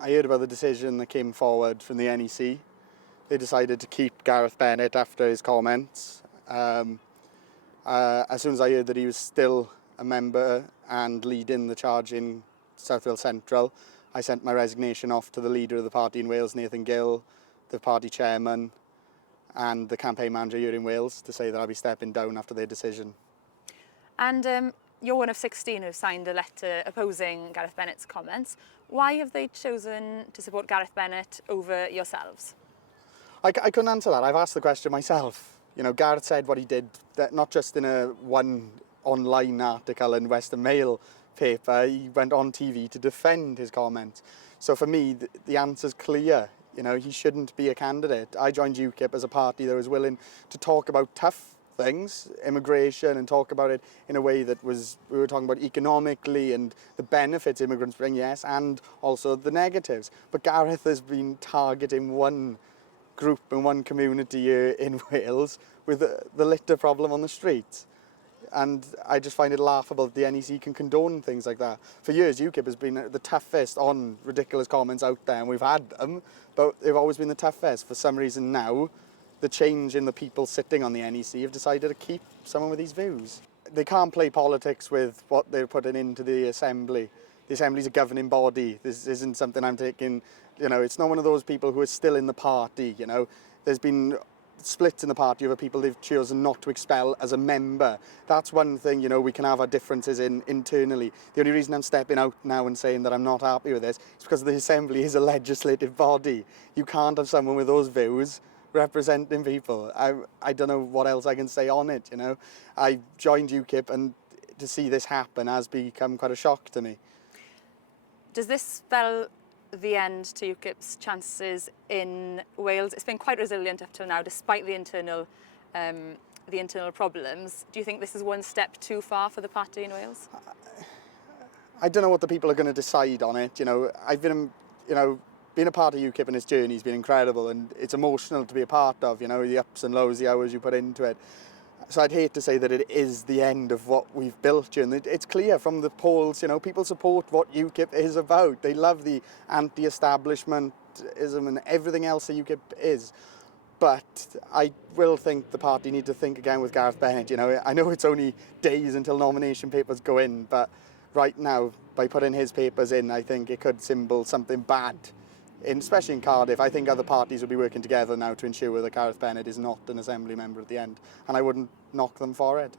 I heard about the decision that came forward from the NEC. They decided to keep Gareth Bennett after his comments. As soon as I heard that he was still a member and leading the charge in South Wales Central, I sent my resignation off to the leader of the party in Wales, Nathan Gill, the party chairman, and the campaign manager here in Wales, to say that I'll be stepping down after their decision. And you're one of 16 who've signed a letter opposing Gareth Bennett's comments. Why have they chosen to support Gareth Bennett over yourselves? I couldn't answer that. I've asked the question myself. You know, Gareth said what he did, that not just in one online article in Western Mail paper, he went on TV to defend his comments. So for me, the answer's clear. You know, he shouldn't be a candidate. I joined UKIP as a party that was willing to talk about tough things, immigration, and talk about it in a way that we were talking about economically and the benefits immigrants bring, yes, and also the negatives. But Gareth has been targeting one group and one community here in Wales with the litter problem on the streets. And I just find it laughable that the NEC can condone things like that. For years, UKIP has been the toughest on ridiculous comments out there, and we've had them, but they've always been the toughest. For some reason now, the change in the people sitting on the NEC have decided to keep someone with these views. They can't play politics with what they're putting into the Assembly. The Assembly's a governing body. This isn't something I'm taking, you know, it's not one of those people who are still in the party, you know. There's been splits in the party over people they've chosen not to expel as a member. That's one thing, you know, we can have our differences internally. The only reason I'm stepping out now and saying that I'm not happy with this is because the Assembly is a legislative body. You can't have someone with those views representing people. I don't know what else I can say on it, you know. I joined UKIP, and to see this happen has become quite a shock to me. Does this spell the end to UKIP's chances in Wales? It's been quite resilient up till now, despite the internal problems. Do you think this is one step too far for the party in Wales? I don't know what the people are going to decide on it. You know, I've been, you know, being a part of UKIP and its journey has been incredible, and it's emotional to be a part of. You know, the ups and lows, the hours you put into it. So I'd hate to say that it is the end of what we've built here. And it's clear from the polls, you know, people support what UKIP is about. They love the anti-establishmentism and everything else that UKIP is. But I will think the party need to think again with Gareth Bennett. You know, I know it's only days until nomination papers go in, but right now, by putting his papers in, I think it could symbol something bad. Especially in Cardiff, I think other parties will be working together now to ensure that Gareth Bennett is not an Assembly member at the end, and I wouldn't knock them for it.